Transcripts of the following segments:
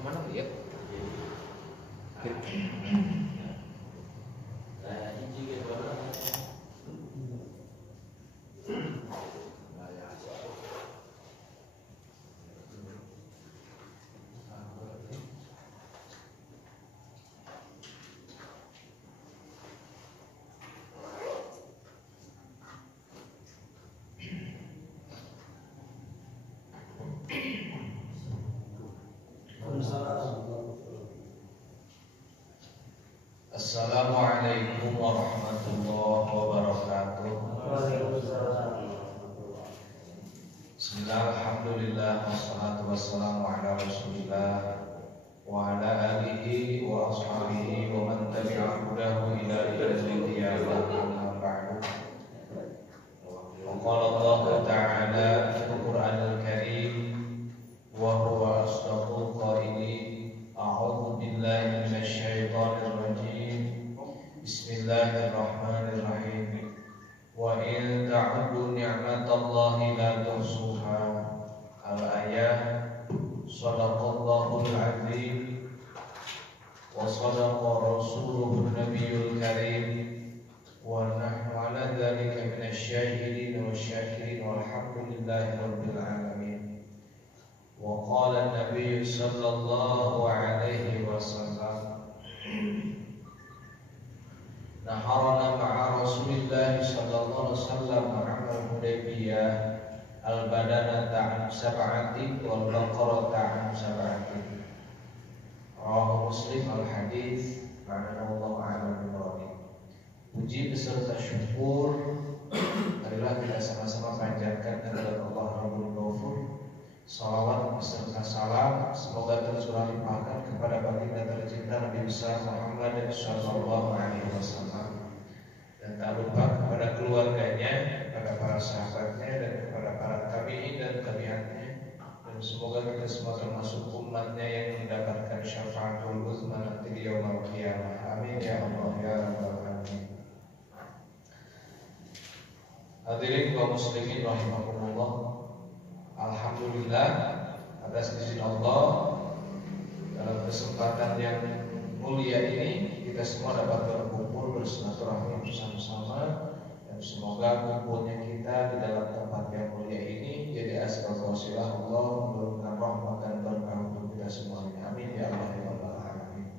Mana dia? Assalamualaikum warahmatullahi wabarakatuh. Bismillah, alhamdulillah, wassalatu wassalamu ala rasulillah wa ala alihi wa ashabihi wa man tabi'a hudahu ila yaumil qiyamah, amma ba'du. Wa qala Allah ta'ala fil Qur'anil Karim wa huwa asdaqul qailin. A'udzu billahi minasy syaithanir rajim. Bismillahirrahmanirrahim. Wa in ta'uddu ni'matallahi la tuhsuha. Al-ayah. Shadaqallahul azim wa shadaqa rasuluhun nabiyyul karim wa nahnu ala dzalika minasy syahidin wasyakirin walhamdulillahi rabbil alamin. Wa qala an-nabiy sallallahu alaihi wasallam, naharana ma'a Rasulillah sallallahu alaihi wasallam ma'amal Hudaybiyah al-badana ta'an sab'atin wal baqara ta'an sab'atin. Rawahu Muslim al-hadits ma'ana Allah a'lam bi-dhalik. Puji beserta syukur marilah kita sama-sama panjatkan kepada Allah Rabbul Ghafur. Salawat beserta salam semoga tercurah limpahkan kepada baginda tercinta Nabi besar Muhammad sallallahu alaihi wasallam, dan tak lupa kepada keluarganya, kepada para sahabatnya, dan kepada para tabi'in dan tabi'atnya, dan semoga kita semua termasuk umatnya yang mendapatkan syafaatul uzma nanti di yaumul qiyamah. Amin ya Allah ya rabbal alamin. Hadirin kaum muslimin rahimakumullah. Alhamdulillah atas izin Allah, dalam kesempatan yang mulia ini kita semua dapat berkumpul bersilaturahmi bersama-sama, dan semoga kumpulnya kita di dalam tempat yang mulia ini jadi asbab wasilah Allah menurunkan rahmat dan berkah untuk kita semuanya. Amin ya Allah ya rabbal alamin.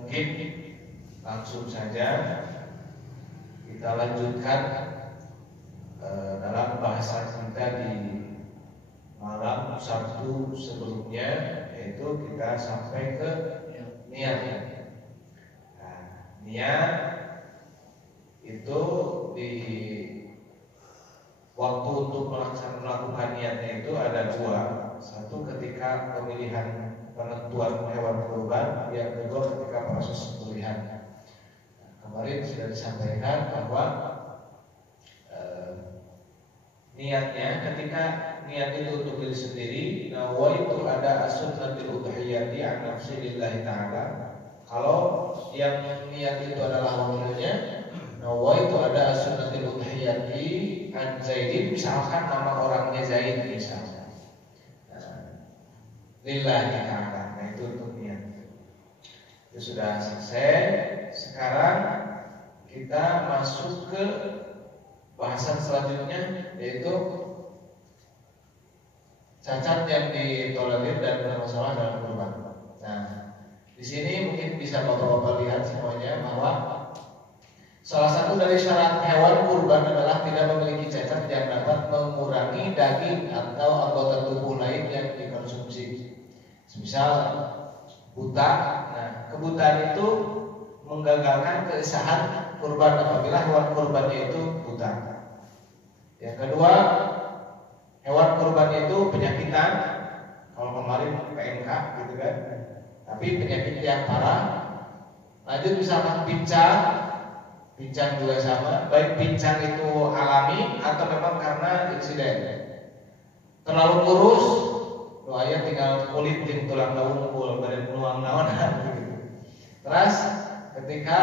Mungkin langsung saja kita lanjutkan dalam bahasan kita di malam Sabtu sebelumnya, yaitu kita sampai ke niatnya. Nah, niat itu di waktu untuk melakukan niatnya itu ada dua. Satu ketika pemilihan penentuan hewan kurban, yang kedua ketika proses pemilihan. Nah, kemarin sudah disampaikan bahwa niatnya ketika niat itu untuk diri sendiri, nawaitu ada as-sunnatul udhiyati an nafsi lillahi ta'ala. Kalau yang niat itu adalah wakilnya, nawaitu ada as-sunnatul udhiyati an Zaidin, misalkan nama orangnya Zaid misalnya, lillahi ta'ala. Nah itu untuk niat. Itu sudah selesai. Sekarang kita masuk ke bahasan selanjutnya, yaitu cacat yang ditolerir dan bermasalah dalam kurban. Nah, di sini mungkin bisa bapak-bapak lihat semuanya bahwa salah satu dari syarat hewan kurban adalah tidak memiliki cacat yang dapat mengurangi daging atau anggota tubuh lain yang dikonsumsi. Misal buta. Nah, kebutaan itu menggagalkan kesahan kurban apabila hewan kurbannya itu buta. Yang kedua, hewan kurban itu penyakitan. Kalau kemarin PMK gitu kan, tapi penyakit yang parah. Lanjut misalkan pincang juga sama. Baik pincang itu alami atau memang karena insiden. Terlalu kurus, doanya tinggal kulit jeung tulang daun unggul badan peluang naon gitu. Terus ketika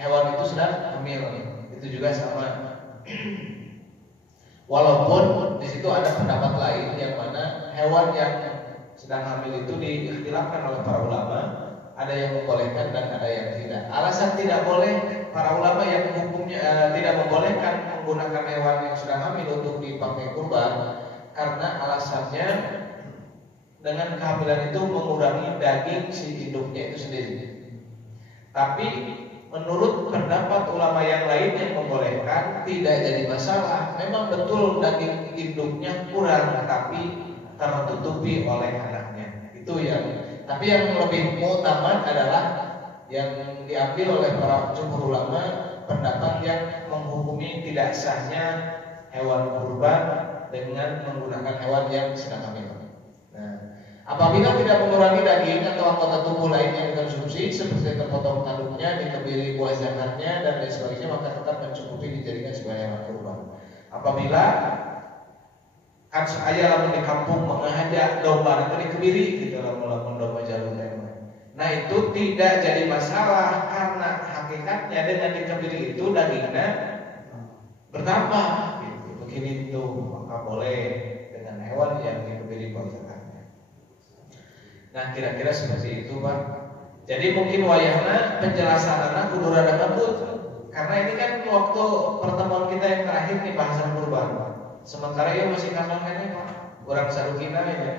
hewan itu sudah hamil, itu juga sama. Walaupun di situ ada pendapat lain yang mana hewan yang sedang hamil itu diikhtilafkan oleh para ulama, ada yang membolehkan dan ada yang tidak. Alasan tidak boleh para ulama yang hukumnya tidak membolehkan menggunakan hewan yang sedang hamil untuk dipakai kurban karena alasannya dengan kehamilan itu mengurangi daging si induknya itu sendiri. Tapi menurut pendapat ulama yang lain yang membolehkan tidak jadi masalah. Memang betul daging induknya kurang, tapi tertutupi oleh anaknya. Itu tapi yang lebih utama adalah yang diambil oleh para jumhur ulama pendapat yang menghukumi tidak sahnya hewan kurban dengan menggunakan hewan yang sedang hamil. Nah, apabila tidak mengurangi daging atau anggota tubuh lain yang dikonsumsi seperti terpotong tanduknya, dikebiri buah zangannya dan lain sebagainya, maka tetap mencukupi dijadikan sebagai hewan kurban. Apabila kan saya lamun di kampung mengajak domba itu dikebiri gitu lamun domba jalur. Nah itu tidak jadi masalah karena hakikatnya dengan dikebiri itu dagingnya bertambah gitu. Begini itu maka boleh dengan hewan yang dikebiri buatannya. Nah kira-kira seperti itu Pak. Jadi mungkin wayahna penjelasanana kudu rada ngebut karena ini kan waktu pertemuan kita yang terakhir nih bahasan kurban. Sementara ya masih kangen Pak, kurang sarukina ya.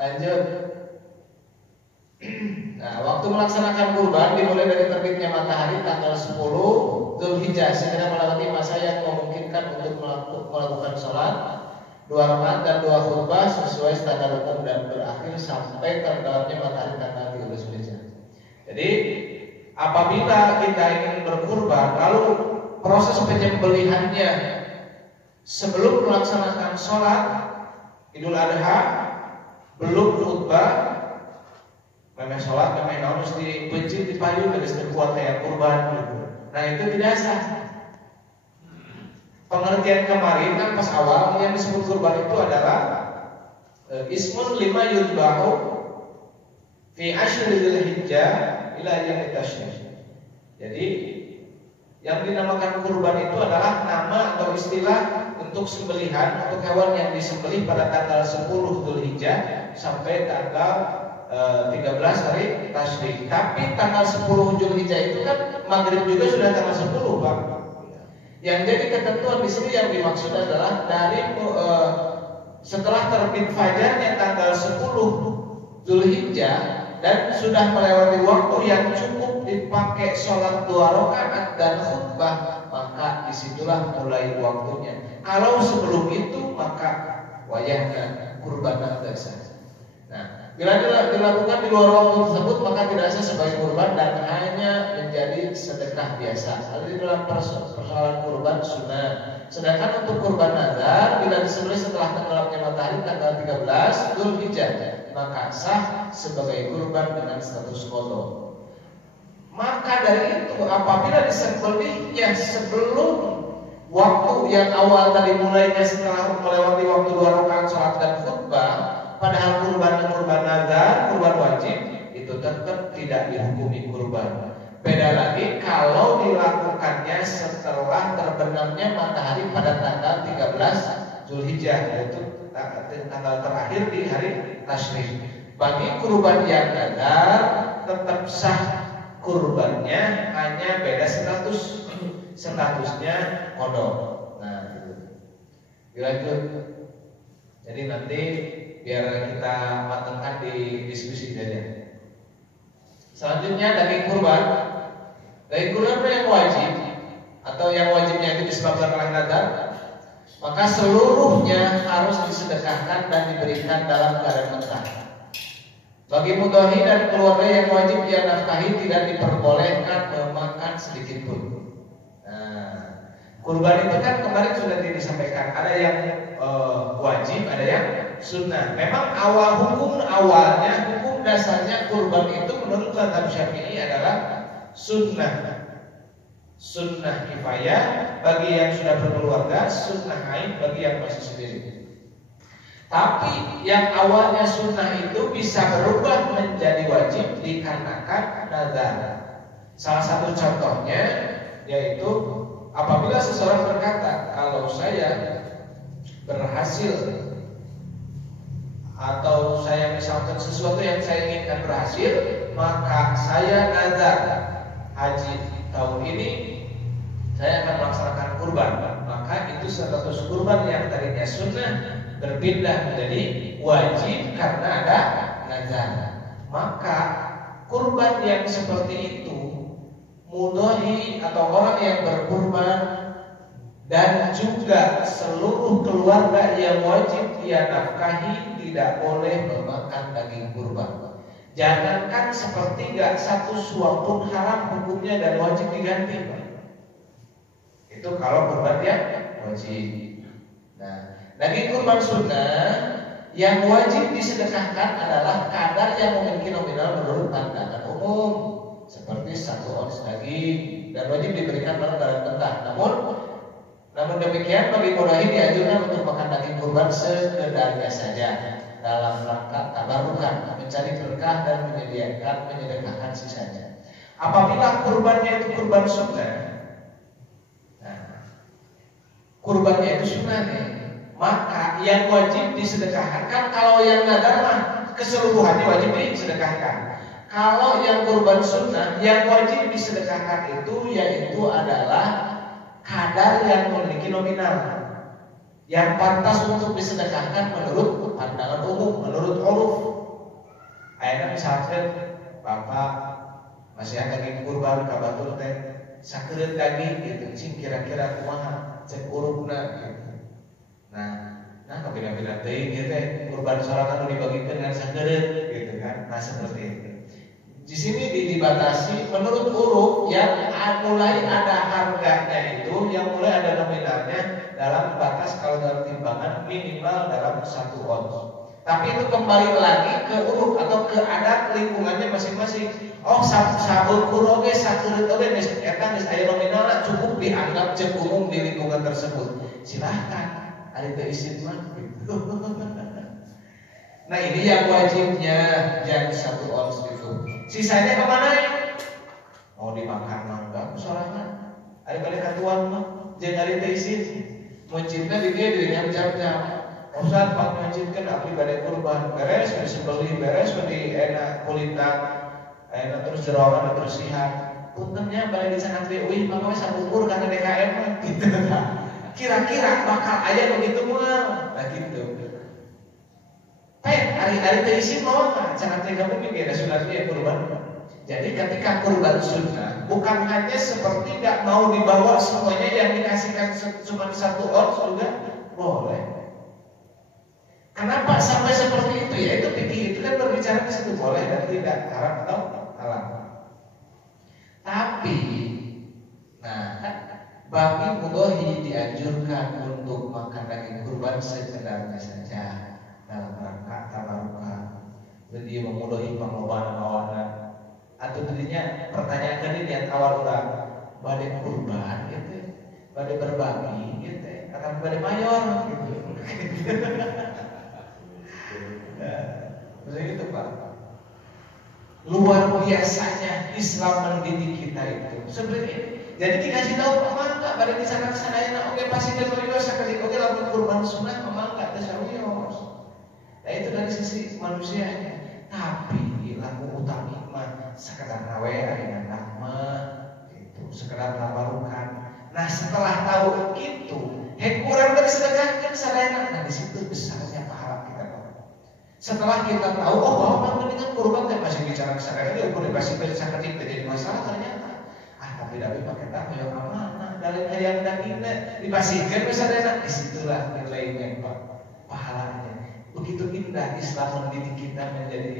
Lanjut. Nah, waktu melaksanakan kurban dimulai dari terbitnya matahari tanggal 10 Dzulhijjah segera melewati masa yang memungkinkan untuk melakukan sholat 2 rakaat dan 2 khutbah sesuai standar umum dan berakhir sampai tenggelamnya matahari tanggal 13 Dzulhijjah. Jadi apabila kita ingin berkurban lalu proses penyembelihannya sebelum melaksanakan sholat Idul Adha belum khutbah memang sholat memang harus dipencit dipayun dari sekuat kayak kurban gitu. Nah itu tidak sah. Pengertian kemarin kan pas awal yang disebut kurban itu adalah ismun lima yudbahu fi ashri dzulhijjah ila yaumit tasyrik. Jadi yang dinamakan kurban itu adalah nama atau istilah untuk sembelihan untuk hewan yang disembelih pada tanggal 10 Dzulhijjah sampai tanggal 13 hari tasyrik. Tapi tanggal 10 Dzulhijjah itu kan maghrib juga sudah tanggal 10 Pak. Yang jadi ketentuan di sini yang dimaksud adalah dari setelah terbit fajarnya tanggal 10 Dzulhijjah dan sudah melewati waktu yang cukup dipakai sholat 2 rakaat dan khutbah, maka disitulah mulai waktunya. Kalau sebelum itu maka wayahnya kurban biasa. Nah, bila dilakukan di luar waktu tersebut maka tidak sah sebagai kurban dan hanya menjadi sedekah biasa. Hal ini dalam persoalan kurban sunnah. Sedangkan untuk kurban nazar bila disembelih setelah tenggelamnya matahari tanggal 13 Dzulhijjah maka sah sebagai kurban dengan status qadha. Maka dari itu apabila disembelihnya sebelum waktu yang awal tadi mulainya setelah melewati waktu 2 rakaat salat dan khutbah, padahal kurban nazar, kurban wajib itu tetap tidak dihukumi kurban. Beda lagi kalau dilakukannya setelah terbenamnya matahari pada tanggal 13 Dzulhijjah, yaitu tanggal terakhir di hari tasyrik. Bagi kurban yang nazar tetap sah kurbannya, hanya beda statusnya kodok. Nah, gitu. Dilanjut. Jadi nanti biar kita matangkan di diskusi saja. Selanjutnya daging kurban. Daging kurban yang wajib atau yang wajibnya itu disebabkan oleh nazar, maka seluruhnya harus disedekahkan dan diberikan dalam keadaan mentah. Bagi mudhahi dan keluarga yang wajib dia nafkahi tidak diperbolehkan memakan sedikit pun. Nah, kurban itu kan kemarin sudah disampaikan, ada yang wajib, ada yang sunnah. Memang hukum dasarnya kurban itu menurut mazhab Syafi'i adalah sunnah. Sunnah kifayah bagi yang sudah berkeluarga, sunnah ain bagi yang masih sendiri. Tapi yang awalnya sunnah itu bisa berubah menjadi wajib dikarenakan nazar. Salah satu contohnya yaitu apabila seseorang berkata, kalau saya berhasil atau saya misalkan sesuatu yang saya inginkan berhasil, maka saya nazar haji tahun ini saya akan melaksanakan kurban. Maka itu status kurban yang tadinya sunnah berpindah menjadi wajib karena ada nazar. Maka kurban yang seperti itu, mudhohi atau orang yang berkurban dan juga seluruh keluarga yang wajib dia nafkahi tidak boleh memakan daging kurban. Jangankan sepertiga, 1 suap pun haram hukumnya dan wajib diganti. Itu kalau kurban yang wajib. Nah, daging kurban sunnah yang wajib disedekahkan adalah kadar yang memiliki nominal menurut pandangan umum, seperti 1 ons daging, dan wajib diberikan dalam mentah. Namun demikian bagi mudhohi dianjurkan untuk makan daging kurban sekedarnya saja dalam rangka tabarukan, mencari berkah dan menyedekahkan sisanya. Apabila kurbannya itu kurban sunnah, kurbannya itu sunnah nih, maka yang wajib disedekahkan. Kan kalau yang nadar mah keseluruhannya wajib disedekahkan. Kalau yang kurban sunnah yang wajib disedekahkan itu yaitu adalah kadar yang memiliki nominal yang pantas untuk disedekahkan menurut pandangan umum, menurut uruf. Ayeuna misalkan Bapak masih ada daging kurban ka batur teh sakereut daging gitu, cing kira-kira kumaha cek urupna gitu. Nah kabina-bina teuing ieu teh kurban sorangan nu dibagikeun ngan sakereut gitu kan. Nah seperti itu. Di sini dibatasi menurut uruf yang mulai ada harganya itu, yang mulai ada nominalnya dalam batas kalau dalam timbangan minimal dalam 1 ons. Tapi itu kembali lagi ke uruf atau ke adat lingkungannya masing-masing. Oh sabekur oge sakereut oge geus eta geus aya nominalna cukup dianggap cek umum di lingkungan tersebut. Silahkan ari teu isin mah gitu. Nah ini yang wajibnya yang 1 ons itu. Sisanya kemana ya? Mau dimakan mangga sorangan. Ada balik katuan mah jeung ari teh isin. Muncitna di dieu dirinya jam-jam. Ustaz pak muncitkeun abdi bade kurban. Beres geus beli, beres di enak kulitang. Enak terus jeroan terus sihat. Puntennya balik di sana teh euy mangga we sabukur kana DKM mah gitu. Kira-kira bakal aya begitu moal. Nah gitu. Hari teh isin mau nggak? Jangan tega mungkin ada sunatnya kurban. Jadi ketika kurban sunnah bukan hanya seperti nggak mau dibawa semuanya yang dikasihkan cuma 1 ons juga boleh. Kenapa sampai seperti itu? Ya itu fikih itu kan berbicara di situ boleh dan tidak, haram atau halal. Tapi, bagi mudhohi dianjurkan untuk makan daging kurban sekedarnya saja dalam rangka tabarukah. Jadi memudhohi panglobanan awana. Atau tadinya pertanyaan di awal ulah bade kurban gitu, bade berbagi gitu, atau bade mayor gitu. Maksudnya gitu Pak. Luar biasanya Islam mendidik kita itu. Sebenarnya jadi dikasih tahu pemangka pada di sana ya oke pasti terus sekali oke lamun kurban sunnah pemangka teh saruyos. Nah itu dari sisi manusianya. Tapi lagu utama mah sekedar nawe ayeuna mah itu sekedar tabarukan. Nah setelah tahu gitu, kurang dari sedekahkan sadayana. Nah di situ besarnya pahala kita. Setelah kita tahu bahwa dengan kurban teh masih bicara sadayana dia udah pasti bisa ketik jadi masalah ternyata. Tapi dari pakai tahu yang amanah dari hayang dagingnya dipasihkan sadayana. Disitulah nilainya Pak, pahalanya. Begitu indah Islam mendidik kita menjadi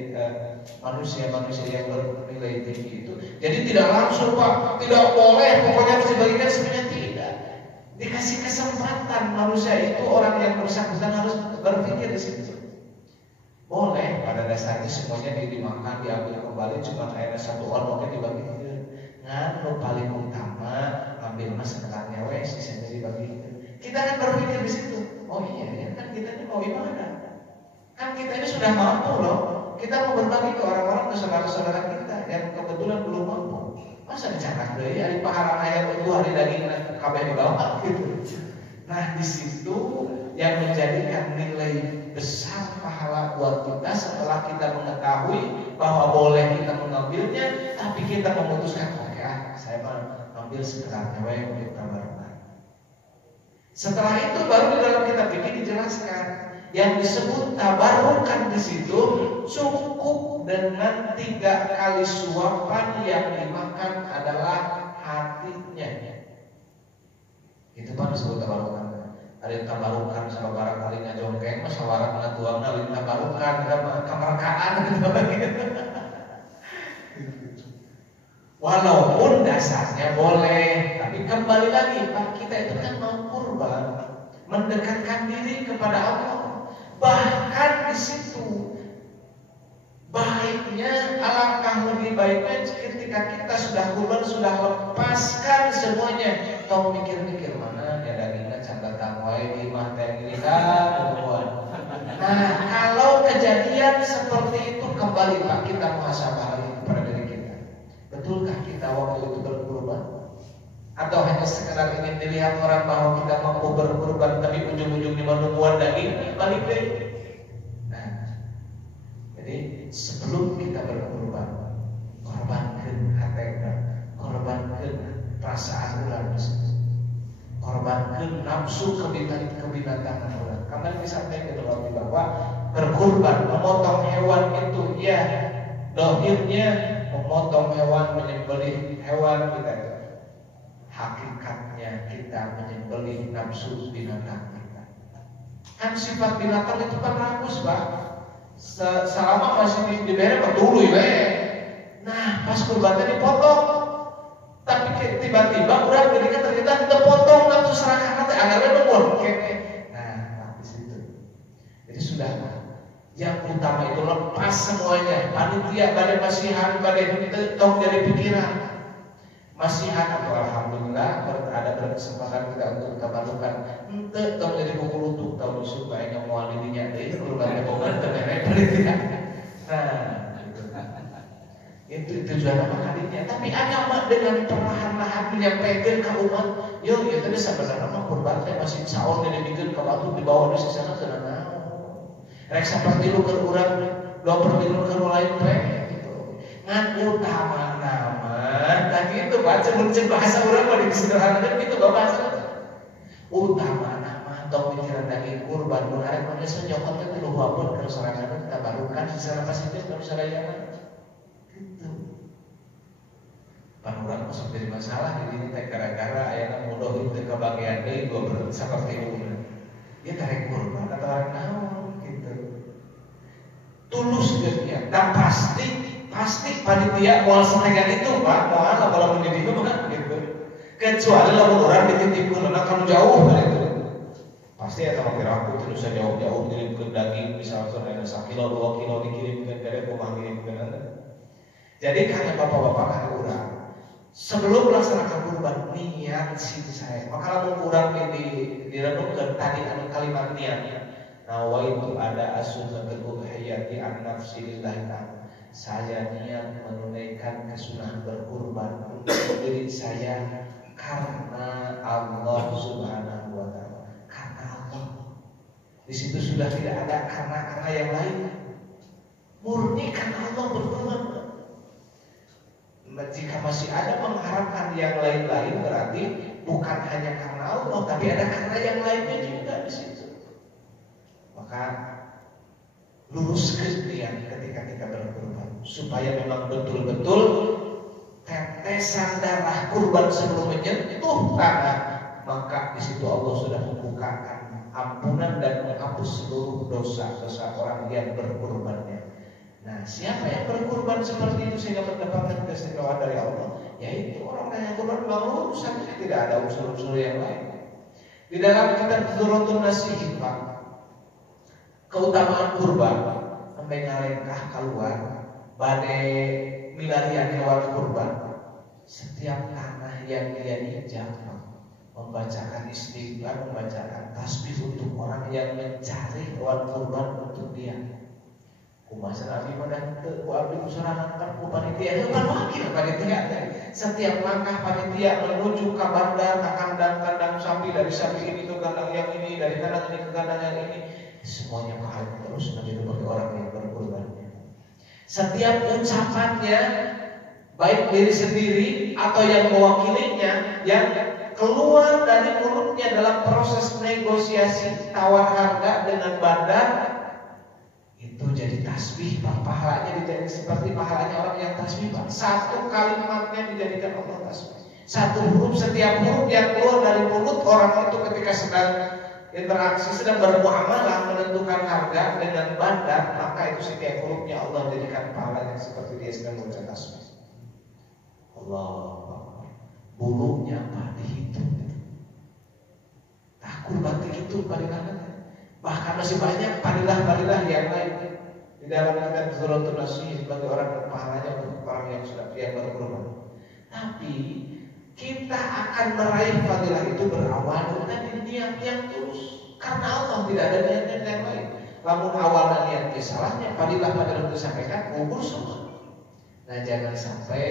manusia-manusia yang bernilai tinggi itu. Jadi tidak langsung Pak, tidak boleh, pokoknya harus dibagikan semuanya, tidak. Dikasih kesempatan manusia itu orang yang bersangkutan harus berpikir di situ. Boleh pada dasarnya semuanya dimakan diambil kembali cuma kayak 1 orang mungkin dibagikan. Nah, paling utama ambil mas sekedarnya sisanya dibagikan. Kita kan berpikir di situ. Oh iya ya kan kita ini mau ibadah. Kan kita ini sudah mampu loh. Kita mau berbagi ke orang-orang, ke saudara-saudara kita yang kebetulan belum mampu. Masa dicatat deh, hari pahala ayam itu hari daging kabeh dibawa gitu. Nah di situ yang menjadikan nilai besar pahala buat kita memutuskan, oke, saya mau ambil sekedar yang untuk tabarukan. Setelah itu baru di dalam kitab ini dijelaskan yang disebut tabarukan di situ cukup dengan 3 kali suapan yang dimakan adalah hatinya. Itu kan disebut tabarukan. Ada tabarukan sama barangkali ngajongkeng mah sawarana tuangna lin tabarukan kamarkaan gitu. Walaupun dasarnya boleh, tapi kembali lagi Pak, kita itu kan mau kurban, mendekatkan diri kepada Allah. Bahkan di situ baiknya, alangkah lebih baiknya ketika kita sudah kurban, sudah lepaskan semuanya, kau mikir-mikir mana ya dagingnya canda tangwai di mah teh ini kan. Nah, kalau kejadian seperti itu kembali Pak, kita muhasabah lagi kepada diri kita. Betulkah kita waktu itu berkurban? Atau hanya sekedar ingin dilihat orang bahwa kita mampu berkurban, tapi ujung-ujungnya menemukan daging balik deh. Nah, jadi sebelum kita berkurban, korbankan hatena, korbankan perasaan ulang, korbankan nafsu kebinatangan ulang. Karena disampaikan dalam bahwa berkurban, memotong hewan itu ya dohirnya memotong hewan, menyembelih hewan kita. Hakikatnya kita menyembelih nafsu binatang kita. Kan sifat binatang itu kan rakus Pak. Selama masih diberi peduli Nah pas kurbannya dipotong, tapi tiba-tiba orang jadi kan ternyata terpotong nafsu serangan nanti agarnya nunggu. Nah di situ. Jadi sudah yang utama itu lepas semuanya. Panitia badai masihan badai tong dari pikiran. Masihan atau alhamdulillah ada berkesempatan kita untuk tabarukan. Ente tong jadi pukul untuk tahu supaya yang mau dirinya dari kurbannya bukan terkait panitia. Nah, itu tujuan apa kalinya. Tapi agama dengan perlahan-lahan menyampaikan ke umat, yo itu sebenarnya mah kurban teh masih saon dibikin ke batu di bawah di sana sana. Rek seperti lu keur urang lo perlu keur lain teh gitu. Ngan utama nama tadi itu baca muncul bahasa urang mah disederhanakan gitu bahasa. Utama nama tong pikiran daging kurban mun arek manusia nyokot teh tuluh wapun keur sorangan tabarukan secara positif kalau sadayana. Gitu. Pan urang mah jadi masalah di dieu teh gara-gara aya mudah itu kebagian deui gua seperti itu. Dia tarik kurban atau arek naon gitu. Tulus dia, dan pasti panitia mau senegan itu Pak, mau kalau mendidik itu bukan gitu. Kecuali kalau orang dititipkan akan jauh dari itu. Pasti ya sama kiraku terus jauh-jauh kirim ke daging, misalkan ada 1 kilo 2 kilo dikirimkan dari rumah kirimkan Anda. Jadi karena bapak-bapak kan orang sebelum melaksanakan kurban niat sih saya. Maka kalau kurang direnungkan tadi anu kalimat niatnya. Nawaitu ada as-sunnatul udhiyati an nafsi lillahi ta'ala. Saya niat menunaikan kesunahan berkurban untuk diri saya karena Allah Subhanahu wa taala. Karena Allah. Di situ sudah tidak ada karena yang lain. Murni karena Allah berkurban. Jika masih ada mengharapkan yang lain-lain berarti bukan hanya karena Allah, tapi ada karena yang lainnya juga di situ. Maka luruskan niat ketika kita berkurban supaya memang betul-betul tetesan darah kurban sebelum menyentuh tanah, maka di situ Allah sudah membukakan ampunan dan menghapus seluruh dosa-dosa orang yang berkurbannya. Nah, siapa yang berkurban seperti itu sehingga mendapatkan keistimewaan dari Allah? Yaitu orang yang kurban memang urusan, tidak ada unsur-unsur yang lain. Di dalam kitab Dzurratun Nasihin Pak, keutamaan kurban sampai ngalengkah keluar badai milarian hewan kurban. Setiap tanah yang dia injak membacakan istighfar, membacakan tasbih untuk orang yang mencari hewan kurban untuk dia. Kumaha abi mana teu ku abdi usahakan ku panitia itu kan wakil panitia teh. Setiap langkah panitia menuju ke bandar, ke kandang-kandang sapi, dari sapi ini ke kandang yang ini, dari kandang ini ke kandang yang ini, semuanya pahala terus menjadi bagi orang yang berkurbannya. Setiap ucapannya baik diri sendiri atau yang mewakilinya, yang keluar dari mulutnya dalam proses negosiasi tawar harga dengan bandar, itu jadi tasbih Pak. Pahalanya dijadikan seperti pahalanya orang yang tasbih Pak. Satu kalimatnya dijadikan Allah tasbih. Satu huruf, setiap huruf yang keluar dari mulut orang itu ketika sedang interaksi, sedang bermuamalah menentukan harga dengan bandar, maka itu setiap hurufnya Allah jadikan pahalanya seperti dia sedang membaca tasbih. Allah, bulunya Pak dihitung. Tak kurban itu padilah. Bahkan masih banyak padilah-padilah yang lain di dalam kitab Zuratul Nasih bagi orang berpahalanya untuk orang yang sudah yang berkurban. Tapi kita akan meraih fadilah itu berawal dari niat yang tulus, karena Allah tidak ada niat yang lain. Namun awalnya niat salahnya, fadilah itu disampaikan gugur semua. Nah, jangan sampai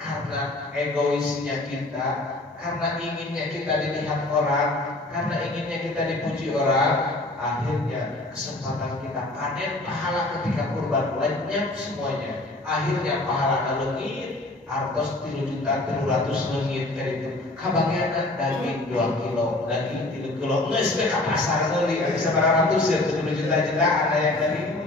karena egoisnya kita, karena inginnya kita dilihat orang, karena inginnya kita dipuji orang, akhirnya kesempatan kita panen pahala ketika kurban lenyap semuanya. Akhirnya pahala leungit, artos 3.300.000 leungit dari itu. Kabagian daging 2 kilo, daging 3 kilo, geus ke pasar deui, bisa 100 ya 7 juta ada yang dari itu.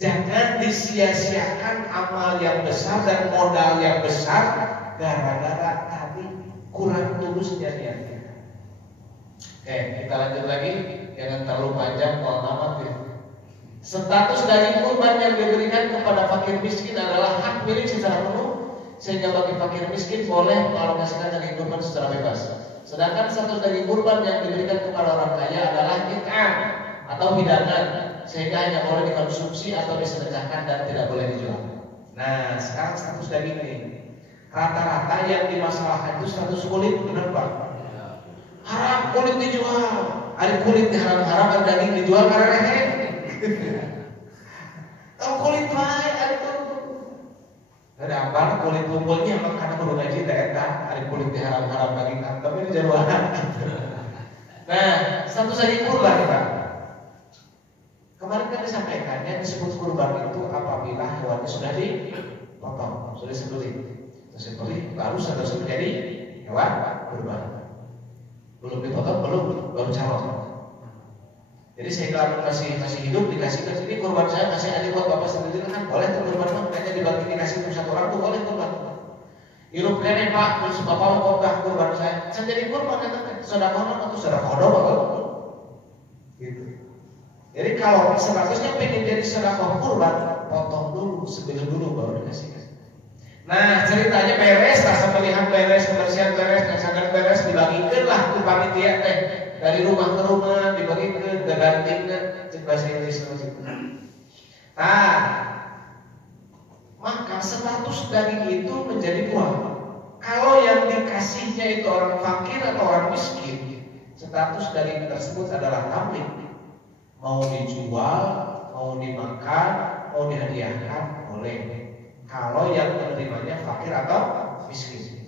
Jangan disia-siakan amal yang besar dan modal yang besar gara-gara tadi kurang tulusnya niatnya. Oke, kita lanjut lagi, jangan terlalu panjang kalau tamat ya. Status daging kurban yang diberikan kepada fakir miskin adalah hak milik secara penuh, sehingga bagi fakir miskin boleh mengalokasikan daging kurban secara bebas. Sedangkan status daging kurban yang diberikan kepada orang kaya adalah it'am atau hidangan, sehingga hanya boleh dikonsumsi atau disedekahkan dan tidak boleh dijual. Nah, sekarang status daging ini, rata-rata yang dimasalahkan itu status kulit, benar Pak? Haram kulit dijual, ada kulit haram-haram, ada daging dijual karena rehe. Tahu kulit baik, ada apa? Kulit kumpulnya emang karena kudu ngaji daerah, ada kulit haram-haram daging, tapi ini jaruanan. Nah, status daging kurban Pak. Kemarin kan disampaikan yang disebut kurban itu apabila hewannya sudah dipotong, sudah disembelih, baru statusnya menjadi hewan kurban. Belum dipotong, belum, baru calon. Jadi saya kalau masih hidup dikasih ke sini kurban saya masih ada buat bapak sendiri kan boleh tuh kurban makanya dibagi dikasih untuk satu orang tuh boleh kurban. Hidup kene Pak, terus bapak mau kurban saya jadi kurban kan? Sedekah atau sedekah bapak? Gitu. Jadi kalau statusnya pengen jadi sedekah kurban, potong dulu, sebelum dulu baru dikasih. Nah ceritanya beres, rasa melihat beres, kebersihan beres, kesangan beres, dibagikan lah ke panitia teh dari rumah ke rumah, dibagikan, gantikan, bahasa Inggris itu. Nah, maka status dari itu menjadi dua. Kalau yang dikasihnya itu orang fakir atau orang miskin, status dari tersebut adalah tamlik. Mau dijual, mau dimakan, mau dihadiahkan, boleh. Kalau yang menerimanya fakir atau miskin.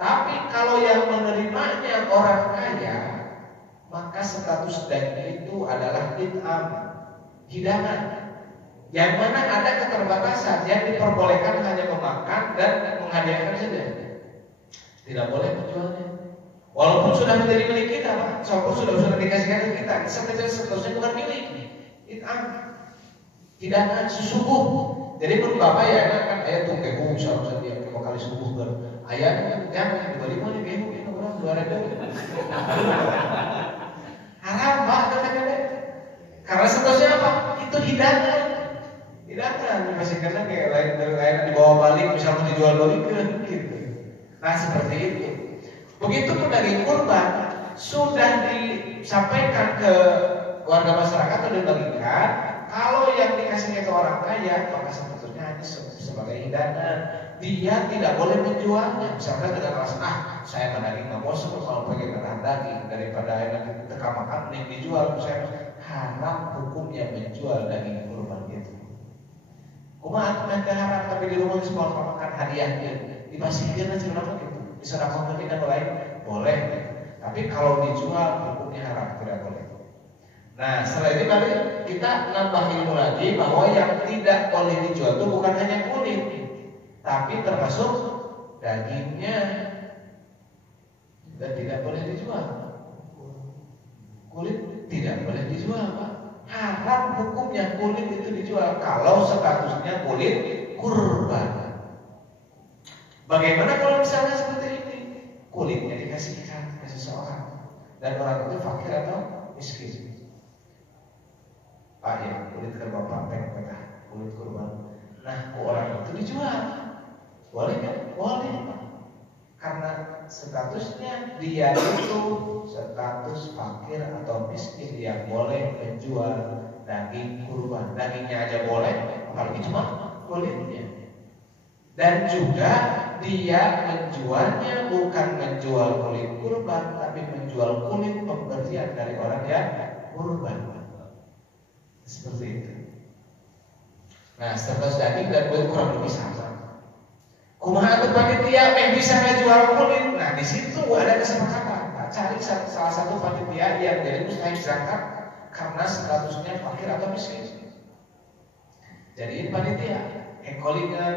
Tapi kalau yang menerimanya orang kaya, maka status daging itu adalah it'am, hidangan. Yang mana ada keterbatasan, yang diperbolehkan hanya memakan dan menghadiahkan saja. Tidak boleh menjualnya. Walaupun sudah menjadi milik kita, Pak, walaupun sudah dikasihkan ke kita, seterusnya bukan milik. It'am, hidangan sesubuh. Jadi pun bapak ya kan ayah tuh kehu misalnya dia mau kali subuh ber ayah jangan dibeli mana kehu itu orang 2.000. Haram Pak kata-kata. Karena seterusnya apa? Itu hidangan. Hidangan masih kena kayak lain dibawa balik misalnya dijual balikan gitu. Nah seperti itu. Begitupun daging kurban sudah disampaikan ke warga masyarakat atau dibagikan. Kalau yang dikasihnya ke orang kaya, maka sebetulnya hanya sebagai hidangan. Dia tidak boleh menjualnya. Misalkan dengan alasan, saya daging nggak bosan kalau pengen makan daging daripada enak kita makan mending dijual. Saya haram hukumnya menjual daging kurban itu. Kumaha nanti haram tapi di rumah semua makan hadiahnya. Dibasihin aja kenapa gitu? Disedekahkan tidak boleh. Tapi kalau dijual hukumnya haram, tidak boleh. Nah setelah ini tadi kita nambah ilmu lagi bahwa yang tidak boleh dijual itu bukan hanya kulit, tapi termasuk dagingnya dan tidak boleh dijual. Kulit tidak boleh dijual, Pak. Haram hukumnya kulit itu dijual kalau statusnya kulit kurban. Bagaimana kalau misalnya seperti ini? Kulitnya dikasihkan ke seseorang dan orang itu fakir atau miskin. Pak ya, kulit kerbau pempek, kulit kurban. Nah, orang itu dijual. Boleh kan? Boleh. Karena statusnya dia itu status fakir atau miskin yang boleh menjual daging kurban. Dagingnya aja boleh, apalagi cuma kulitnya. Dan juga dia menjualnya bukan menjual kulit kurban, tapi menjual kulit pemberian dari orang yang kurban. Seperti itu. Nah, status daging dan kulit kurang lebih sama. Kumaha atuh panitia bisa ngejual kulit? Nah, di situ ada kesepakatan. Nah, cari salah satu panitia yang jadi mustahik zakat karena statusnya fakir atau miskin. Jadi panitia, ekolingan,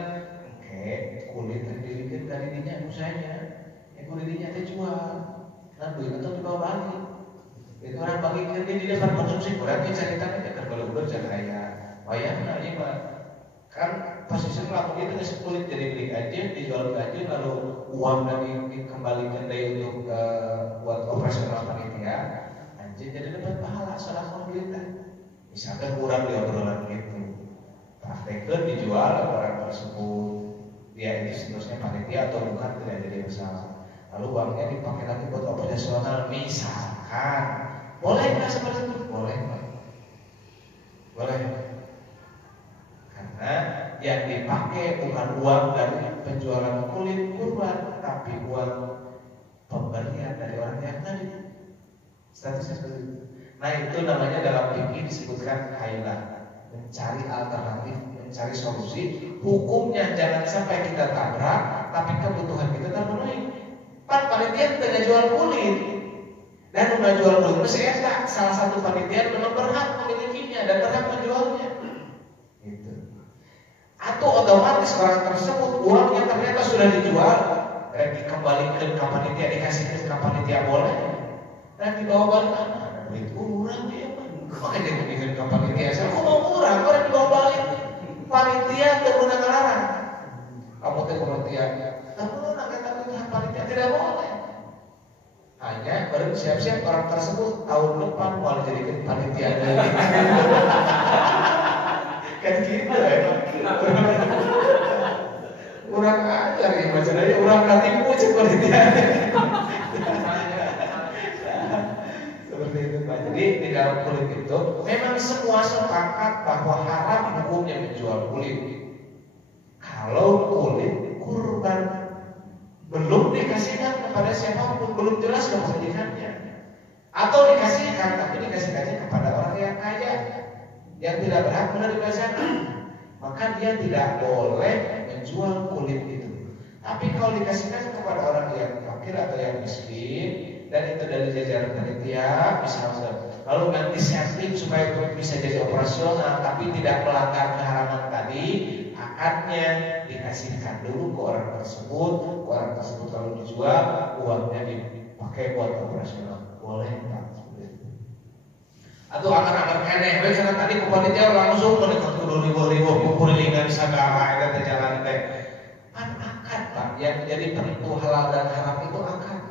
kulit dilihat dari dinya usahanya, kulit dinya teh jual. Nah, duit itu dibawa balik. Itu orang bagi kerja di depan konsumsi kurang ceritanya kan kalau udah cahaya. Wayang ini mah kan posisi pelaku itu kulit jadi beli aja, dijual aja, lalu uang dari dikembalikan dari untuk buat operasional panitia, anjir jadi dapat pahala sedekah kita. Misalkan kurang di obrolan gitu, praktekkan dijual orang tersebut, dia itu seterusnya panitia atau bukan tidak jadi masalah. Lalu uangnya dipakai lagi buat operasional, misalkan, boleh nggak seperti itu? Boleh, boleh. Karena yang dipakai bukan uang dari penjualan kulit kurban, tapi uang pemberian dari orang yang tadi. Statusnya seperti itu. Nah, itu namanya dalam fikih disebutkan khailah, mencari alternatif, mencari solusi. Hukumnya jangan sampai kita tabrak, tapi kebutuhan kita terpenuhi. Panitia tidak jual kulit dan menjual kulit itu saya salah satu panitia memang berhak memilikinya dan berhak menjualnya. Atau otomatis barang tersebut uangnya ternyata sudah dijual dan dikembalikan ke panitia, dikasihkan ke panitia boleh dan dibawa balik duit kurang dia makanya dikasihkan ke panitia. Saya mau kurang, orang dibawa balik panitia terguna larang. Kamu teh panitia terguna kata panitia tidak boleh. Hanya baru siap-siap orang tersebut tahun depan mau dijadikan panitia lagi. Kan gitu ya. Kurang ajar ya maksudnya orang nanti pucuk panitia. Seperti itu Pak. Jadi di dalam kulit itu memang semua sepakat bahwa haram hukumnya menjual kulit. Kalau kulit kurban belum dikasihkan kepada siapapun, belum jelas kepemilikannya, atau dikasihkan tapi dikasihkannya kepada orang yang kaya yang tidak berhak menerima zakat, maka dia tidak boleh menjual kulit itu. Tapi kalau dikasihkan kepada orang yang fakir atau yang miskin dan itu dari jajaran panitia misalnya, lalu nanti setting supaya itu bisa jadi operasional tapi tidak melanggar keharaman tadi, akadnya dikasihkan dulu ke orang tersebut. Orang tersebut kalau dijual uangnya dipakai buat operasional, boleh Pak? Atau akan keneh, karena tadi panitia langsung mendekat ke ribu kumpulin segala ada jalan teh. Kan akad Pak, yang jadi penentu halal dan haram itu akad.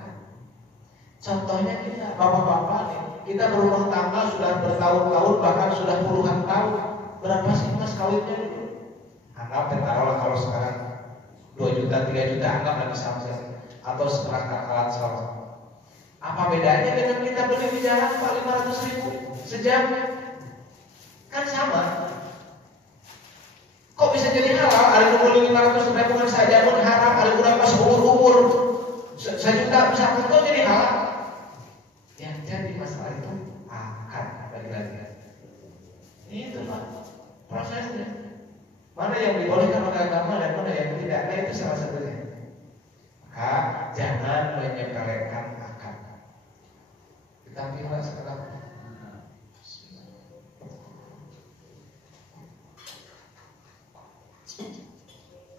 Contohnya kita, bapak-bapak, kita berumah tangga sudah bertahun-tahun bahkan sudah puluhan tahun. Berapa sih mas kawinnya dulu? Anggap taruhlah kalau sekarang 2 juta, 3 juta, anggap lagi sama atau setengah alat sama. Apa bedanya dengan kita beli di jalan Pak 500.000 sejam? Kan sama. Kok bisa jadi halal? Ada kumpul 500.000 kan saja pun haram. Ada kurang pas umur sejuta bisa kok jadi halal? Yang jadi masalah itu akad lagi-lagi. Itu Pak prosesnya. Mana yang dibolehkan oleh agama dan mana yang tidak? Nah itu salah satunya. Maka jangan menyepelekan akad. Kita pilih sekarang.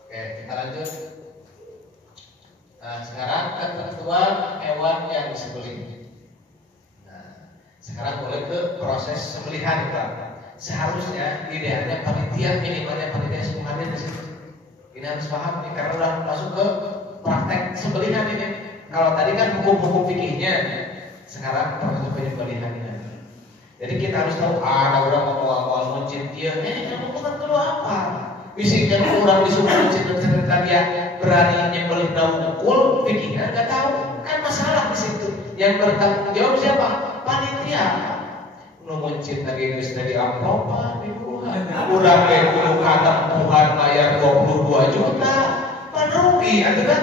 Oke, kita lanjut. Lanjut. Nah, sekarang ketentuan hewan yang disembelih. Nah, sekarang boleh ke proses sembelihan, Pak. Seharusnya idealnya panitia, minimalnya panitia semuanya di situ. Ini harus paham nih, karena udah masuk ke praktek sembelihan ini. Kalau tadi kan hukum-hukum fikihnya, sekarang proses penyembelihannya. Jadi kita harus tahu, ada orang mau muncit dia, yang bukan kedua apa? Bisiknya orang disuruh muncit dan ternyata dia berani nyembelih daun ukul, fikihnya nggak tahu. Kan masalah di situ. Yang bertanggung jawab siapa? Panitia. Muncit lagi geus dari amplop dibuat. Urang ge kudu katempuhan bayar 22 juta. Pan rugi atuh kan?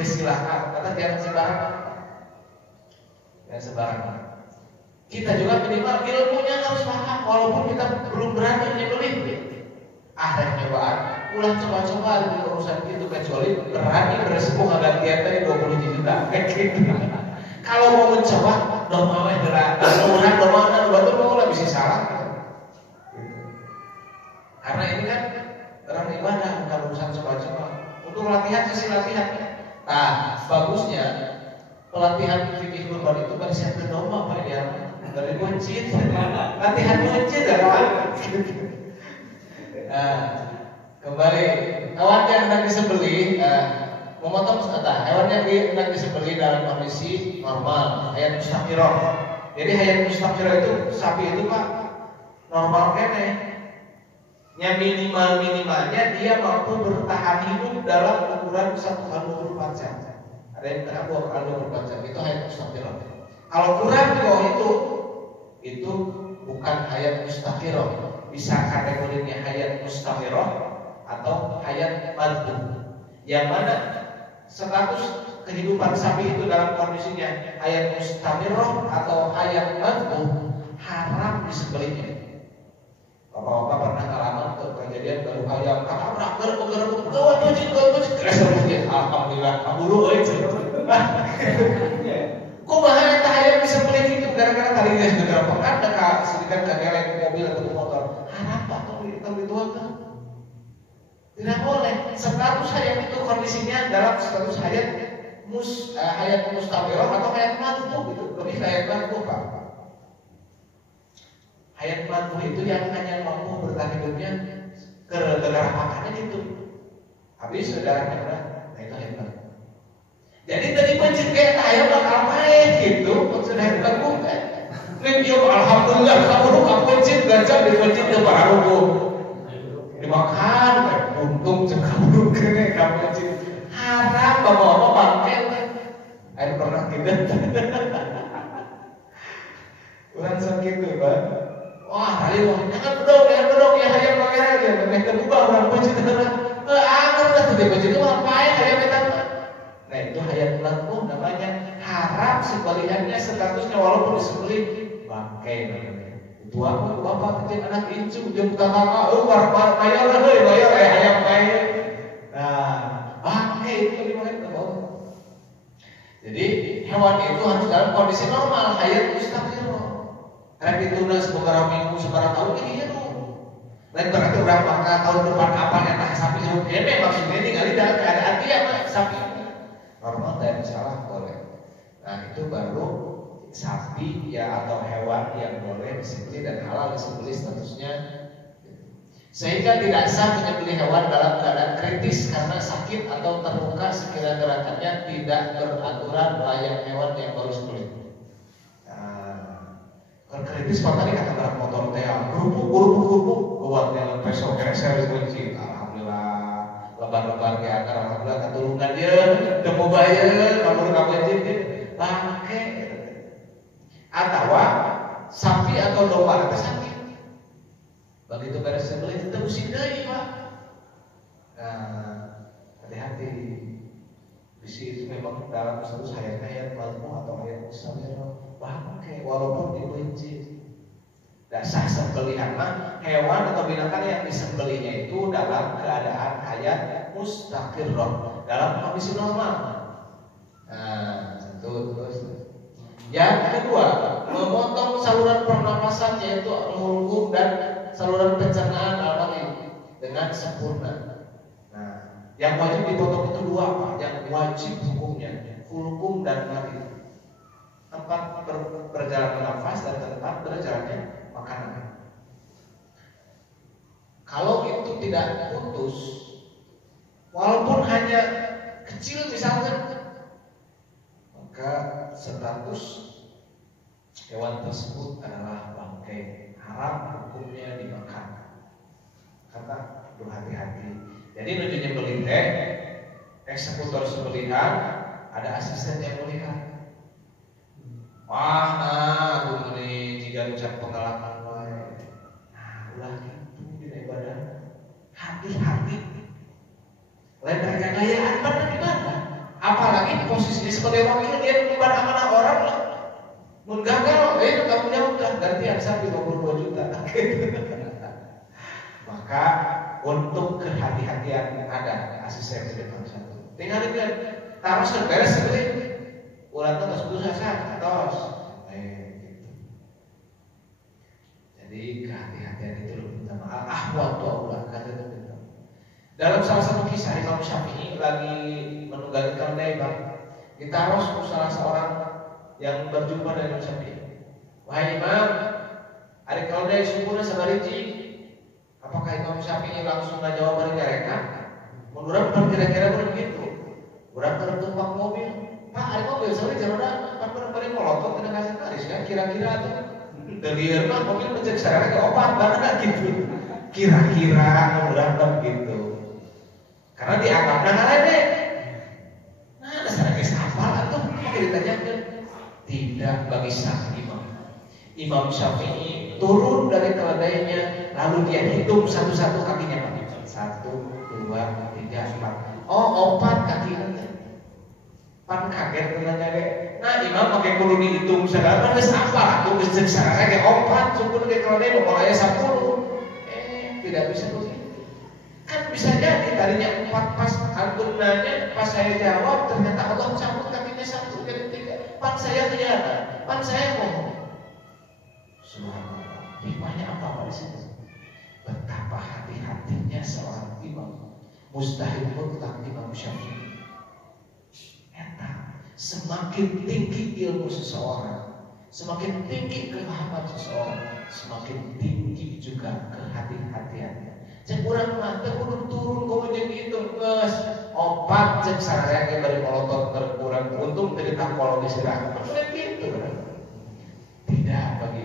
Geus silakan. Kata jangan sembarangan. Jangan sembarangan. Kita juga minimal ilmunya harus paham walaupun kita belum berani nyembelih. Rek nyobaan, ulah coba-coba di urusan itu kecuali berani beresiko gantian tadi 20 juta. Gitu. Kalau mau mencoba, doma mah gerak. Orang doma kan betul mau bisa salah. Gitu. Karena ini kan orang ibadah bukan urusan coba-coba. Untuk latihan sesi latihan. Nah, bagusnya pelatihan fikih kurban itu pada siap doma Pak ya. Dari buncit, latihan buncit kan. Kembali hewan yang hendak disembelih, memotong hewan yang hendak disembelih dalam kondisi normal, hayat mustaqirah. Jadi hayat mustaqirah itu sapi itu Pak normal kene. Yang minimalnya dia mampu bertahan hidup dalam ukuran 1 kali 24 jam. Ada yang bertahan 2 kali 24 jam, itu hayat mustaqirah. Kalau kurang di bawah itu bukan hayat mustaqirah. Bisa kategorinya hayat mustamirah atau hayat madhum. Yang mana status kehidupan sapi itu dalam kondisinya hayat mustamirah atau hayat madhum, haram disembelihnya. Bapak-bapak pernah ngalaman ke kejadian baru ayam ketabrak gerbu alhamdulillah kaburu euy. Kumaha eta hayat disembelih itu gara-gara tadi geus beberapa pekan da sedikit kagelek mobil atau motor. Haram Pak kalau dituakan. Tidak boleh. Status hayat itu kondisinya dalam status hayat hayat mustamirah atau hayat madhum itu. Lebih hayat madhum Pak. Hayat madhum itu yang hanya mampu bertahan hidupnya gara-gara makannya itu. Habis saudaranya udah, nah itu hayat madhum. Jadi tadi pencet kayak ayam bakal main gitu, maksudnya hayat madhum kan. Review alhamdulillah kamu pencet gajah dipencet ke baru dimakan, untung kamu kene kamu pencet haram bawa bangke. Ayo pernah gitu. Kurang sakit tuh Pak. Wah, ayo jangan bedog ya hayam pakai aja, pakai terbuka orang pencet orang. Aku udah tuh pencet itu ngapain hayam kita? Nah itu hayat madhum namanya, haram sebalikannya statusnya walaupun disembelih bangkai namanya. Itu apa bapak kecil anak incu jeung kakak bayar lah bayar hayam bayar. Nah bangkai itu dimakan ke bawah. Jadi hewan itu harus dalam kondisi normal, hayat mustaqirah. Karena ditunda sebarang minggu sebarang tahun ini ya tuh. Lain berarti orang maka tahun depan apa yang sapi hidup ini maksudnya ini kali dalam keadaan dia sapi normal dan salah boleh. Nah itu baru sapi ya atau hewan yang boleh disembelih dan halal disembelih statusnya. Sehingga tidak sah menyembelih hewan dalam keadaan kritis karena sakit atau terluka sekiranya gerakannya tidak beraturan layak hewan yang baru disembelih. Nah, kritis kalau tadi kata berat motor teh kerupuk buat yang besok keser kunci. Alhamdulillah lebar-lebar ke akar, alhamdulillah ketulungan dia demo bayar kamu jadi pakai atau sapi atau domba itu sakit begitu beres sembelih itu pusing deui Pak. Nah hati-hati bisi itu memang dalam status hayat madhum atau hayat mustamirah pakai walaupun dibenci. Dasar sembelihan mah hewan atau binatang yang disembelihnya itu dalam keadaan hayat mustaqirrah dalam kondisi normal. Nah, itu terus. Yang kedua, memotong saluran pernapasan yaitu hulqum dan saluran pencernaan alami dengan sempurna. Nah, Yang wajib dipotong itu dua Pak. Yang wajib hukumnya hulkum dan mati. Tempat berjalannya nafas dan tempat berjalannya makanan. Kalau itu tidak putus, walaupun hanya kecil misalkan, maka status hewan tersebut adalah bangkai, haram hukumnya dimakan. Kata hati-hati. Jadi nujunya beli teh, eksekutor sebelihan, ada asisten yang melihat. Wah, aku ini jika ucap pengalaman wae. Nah, ulah gitu di ibadah. Hati-hati. Lain mereka gayaan pada gimana? Apalagi posisinya sebagai wakil dia mengemban amanah orang lah. Mun gagal, kamu jawab dah gantian sampai 52 juta. Maka untuk kehati-hatian ada asisten di depan satu. Tinggal dia taruh beres sebeli. Ulat terus berusaha tos. Gitu. Jadi kehati-hatian itu lebih utama. Al-ahwat wa kata itu. Dalam salah satu kisah Imam Syafi'i lagi menunggangi keledai, ditaruh salah seorang yang berjumpa dengan Imam Syafi'i. Wahai Imam, ada keledai sukunya sabariji. Apakah Imam Syafi'i langsung ngajawab dari mereka? Menurut kira-kira begitu. Orang tertumpang mobil. Pak, ada mobil sorry jangan ada. Pak paling molotot dengan kasih taris kan kira-kira tuh. Dari rumah mobil mencek sarana ke opat mana gitu. Kira-kira orang gitu. Karena dianggapnya ngalede. Nah, dasar geus hafal atuh maka ditanyakeun. Tidak bagi sang imam. Imam Syafi'i turun dari keledainya lalu dia hitung satu-satu kakinya Pak. 1, 2, 3, 4. Oh, 4 kakinya. Pan kaget nanya deh. Nah, imam pakai kudu dihitung segala kan geus hafal atuh geus ceuk sarana ge 4 syukur ge keledai nu aya 10. Tidak bisa begitu. Kan bisa jadi tadinya 4 pas antum nanya, pas saya jawab ternyata Allah cabut kakinya 1 jadi 3. Pan saya tiada, pan saya ngomong. Subhanallah. Hikmahnya apa Pak di situ? Betapa hati-hatinya seorang imam. Mustahil mutlak Imam Syafi'i. Semakin tinggi ilmu seseorang, semakin tinggi kepahaman seseorang, semakin tinggi juga kehati-hatiannya. Cek urang mah teu kudu turun kowe jeung kitu geus 4 cek sararea ge bari molotot terkurang untung teu ditangkol di sirah. Maksudnya gitu kan. Tidak bagi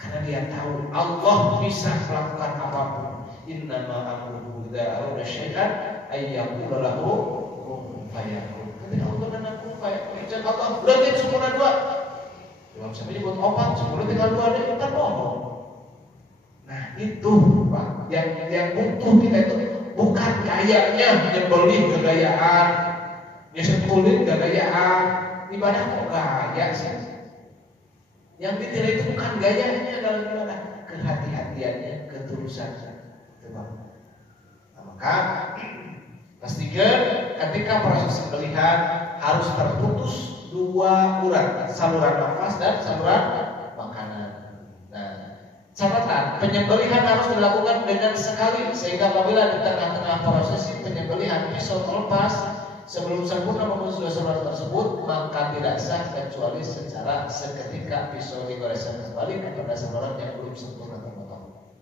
karena dia tahu Allah bisa melakukan apapun. Innama amruhu idza arada syai'an ay yaqula lahu kun fayakun. Ketika Allah dan aku kayak Allah berarti sempurna 2. Imam Syafi'i buat 4 sempurna tinggal 2 deh kan bohong. Nah itu Pak yang butuh kita itu bukan gayanya nyebelin kegayaan, nyesek kulit kegayaan, ibadah kok gaya sih. Yang ditilik itu bukan gayanya dalam ibadah, kehati-hatiannya, ketulusannya. Nah, maka pastikan ketika proses sembelihan harus terputus 2 urat, saluran nafas dan saluran makanan. Nah, catatan penyembelihan harus dilakukan dengan sekali sehingga apabila di tengah-tengah prosesi penyembelihan pisau terlepas sebelum sempurna memenuhi saluran tersebut maka tidak sah kecuali secara seketika pisau digoreskan kembali kepada saluran yang belum sempurna terpotong.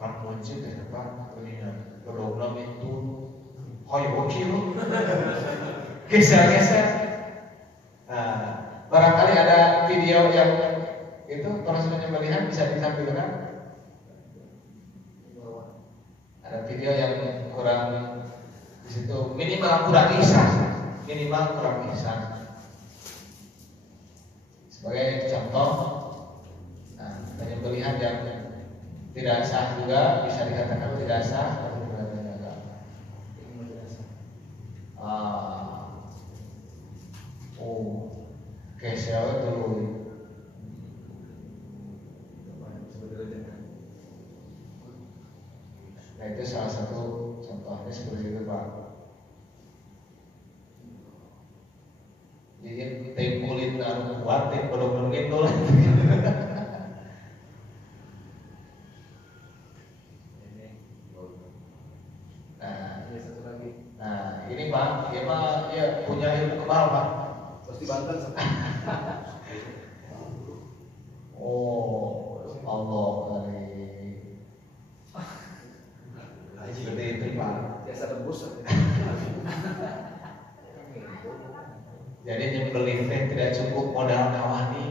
Pak wajib ya Pak, ini berdoa itu, hoi wakil, geser-geser. Nah, barangkali ada video yang itu proses penyembelihan bisa ditampilkan. Ada video yang kurang di situ minimal kurang ihsan, sebagai contoh. Nah, penyembelihan yang tidak sah juga bisa dikatakan tidak sah. Saya dulu. Nah itu salah satu contohnya seperti itu Pak. Jadi tim kulit naruh kuat, tim belum gitu lah. Nah ya punya ilmu kebal Pak. Pasti Banten. Oh, Allah kali. Seperti itu Pak. Biasa tembus. Jadi nyembelih teh tidak cukup modal kawani.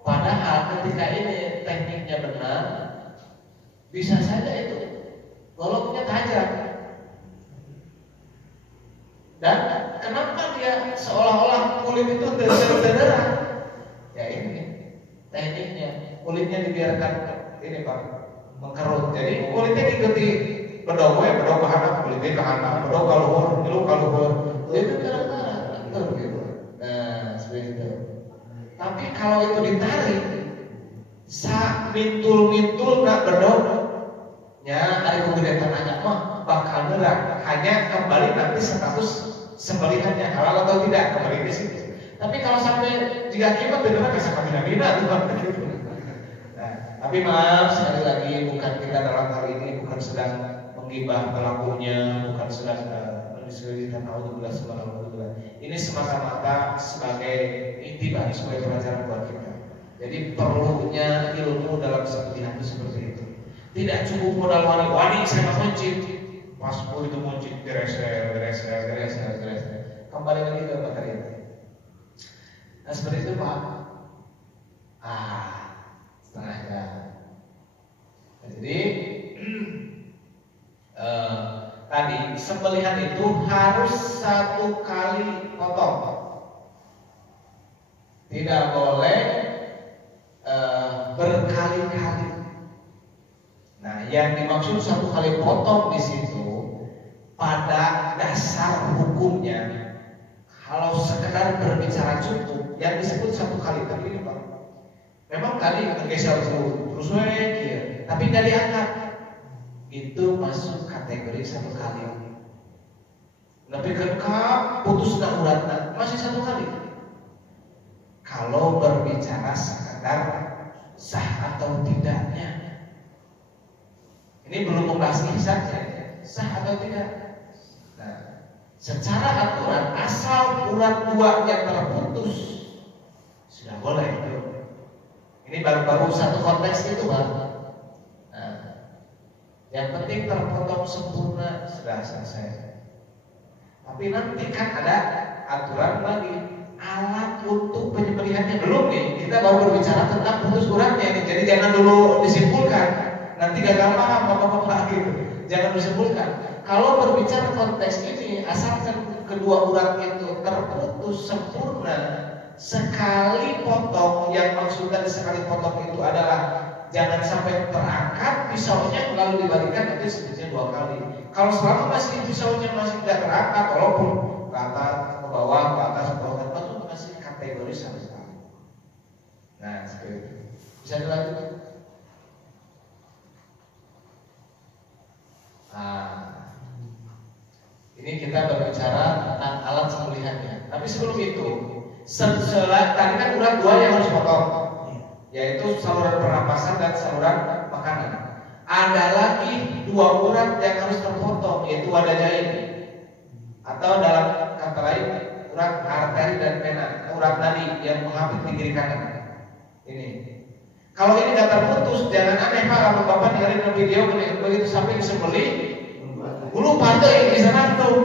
Padahal ketika ini tekniknya benar, bisa saja itu goloknya tajam. Dan kenapa dia seolah-olah kulit itu tercedera? Ya ini tekniknya, kulitnya dibiarkan ini Pak mengkerut. Jadi kulitnya diikuti bedog kahana, kulitnya kahana, bedog kaluhur, ngilu kaluhur. Itu terang-terang gitu. Nah, seperti itu. Tapi kalau itu ditarik, mintul nak bedog, nya hari kemudian tanahnya mah bakal nerang. Hanya kembali nanti status sembelihannya halal atau tidak kembali di situ. Tapi kalau sampai jika kiamat benar bisa kabina-bina gitu. Nah, tapi maaf sekali lagi bukan kita dalam hal ini bukan sedang menggibah pelakunya, bukan sedang mendiskreditkan naudzubillah subhanallah. Ini semata-mata sebagai intibah, sebagai pelajaran buat kita. Jadi perlunya ilmu dalam sembelihan itu seperti itu. Tidak cukup modal wani saya mencit, pas itu mencit gereser. Kembali lagi ke materi. Nah seperti itu Pak. Setengah jam. Nah, jadi tadi sembelihan itu harus 1 kali potong, tidak boleh berkali-kali. Nah, yang dimaksud 1 kali potong di situ pada dasar hukumnya, kalau sekedar berbicara cukup, yang disebut 1 kali tapi ini Pak. Memang tadi geser terus ya, tapi nggak diangkat. Itu masuk kategori 1 kali. Tapi ketika putus uratna masih 1 kali. Kalau berbicara sekedar sah atau tidaknya, ini belum membahas ihsannya, sah atau tidak. Nah, secara aturan asal urat 2 yang terputus sudah boleh itu. Ini baru satu konteks itu Pak. Yang penting terpotong sempurna sudah selesai. Tapi nanti kan ada aturan lagi, alat untuk penyembelihannya belum nih. Kita baru berbicara tentang putus uratnya nih. Jadi jangan dulu disimpulkan. Nanti gagal paham apa-apa gitu. Jangan disimpulkan. Kalau berbicara konteks ini, asalkan kedua urat itu terputus sempurna, sekali potong, yang maksudnya sekali potong itu adalah jangan sampai terangkat pisaunya lalu dibalikan, nanti sebetulnya 2 kali. Kalau selama masih pisaunya masih tidak terangkat, walaupun ke atas, ke bawah, ke atas, ke bawah, itu masih kategori 1 kali. Nah, seperti itu. Bisa dilanjutkan? Nah, ini kita berbicara tentang alat sembelihannya. Tapi sebelum itu, tadi kan urat 2 yang harus potong, yaitu saluran pernapasan dan saluran makanan. Ada lagi 2 urat yang harus terpotong, yaitu wadah jahit, atau dalam kata lain urat arteri dan vena, urat nadi yang menghapit di kiri kanan. Ini. Kalau ini nggak terputus, jangan aneh Pak kalau Bapak dengerin video begitu sampai disembelih, bulu pantai di sana tuh.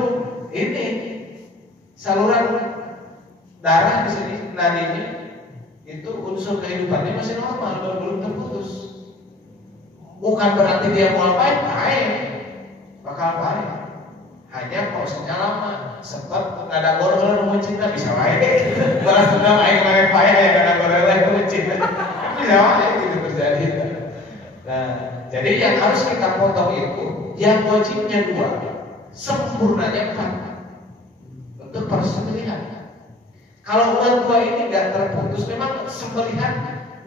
Ini saluran darah di sini, nadi ini. Itu unsur kehidupannya masih normal, belum terputus. Bukan berarti dia mau pahit, bakal pahit. Hanya prosesnya lama. Sebab nada goreng mencinta bisa baik. Balas dendam aing kemarin payah ya nada goreng mencinta. Bisa aja gitu terjadi. Nah, jadi yang harus kita potong itu, yang wajibnya 2, sempurnanya 4 untuk persembelihan. Kalau urat 2 ini nggak terputus, memang sembelihan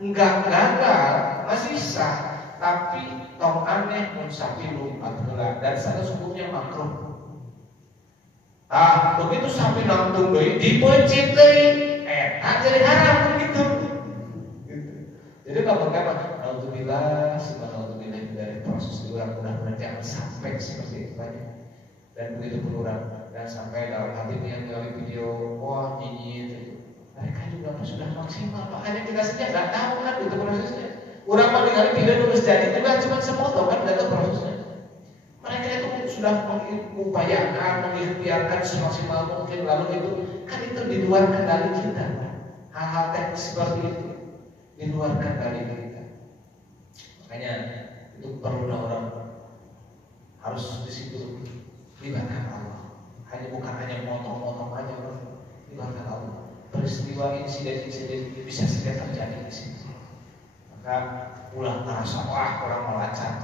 nggak gagal, masih sah. Tapi tong aneh munsafilu atula dan status hukumnya makruh. Begitu sampai nangtung deui dipencit deui, jadi haram gitu. Jadi kalau kan alhamdulillah, subhanallah dari proses diulang, mudah-mudahan jangan sampai seperti itu banyak. Dan begitu pun orang dan sampai dalam hati yang melalui video wah nyinyir itu, mereka juga sudah maksimal, makanya kita saja nggak tahu kan itu prosesnya. Orang mau ningali video nulis jadi juga cuma sefoto kan, nggak tahu prosesnya. Mereka itu sudah mengupayakan, mengikhtiarkan semaksimal mungkin, lalu itu kan itu di luar kendali kita. Hal-hal teknis seperti itu di luar kendali kita. Makanya itu perlu orang harus di situ libatkan Allah. Bukan hanya motong-motong aja, libatkan Allah. Peristiwa insiden-insiden bisa saja terjadi di sini. Maka ulah merasa wah orang melacak,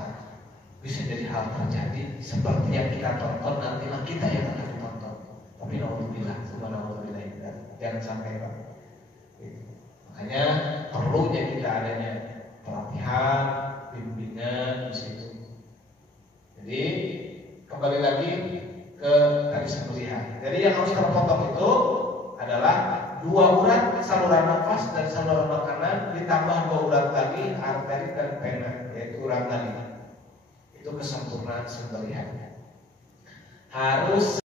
bisa jadi hal terjadi seperti yang kita tonton, nantilah kita yang akan ditonton. Tapi naudzubillah, subhanallah, jangan sampai Pak. Makanya perlunya kita adanya pelatihan, bimbingan di situ. Jadi kembali lagi ke tadi melihat. Jadi yang harus terpotong itu adalah 2 urat saluran nafas dan saluran makanan, ditambah 2 urat lagi arteri dan vena, yaitu urat tadi. Itu kesempurnaan sembelihan. Harus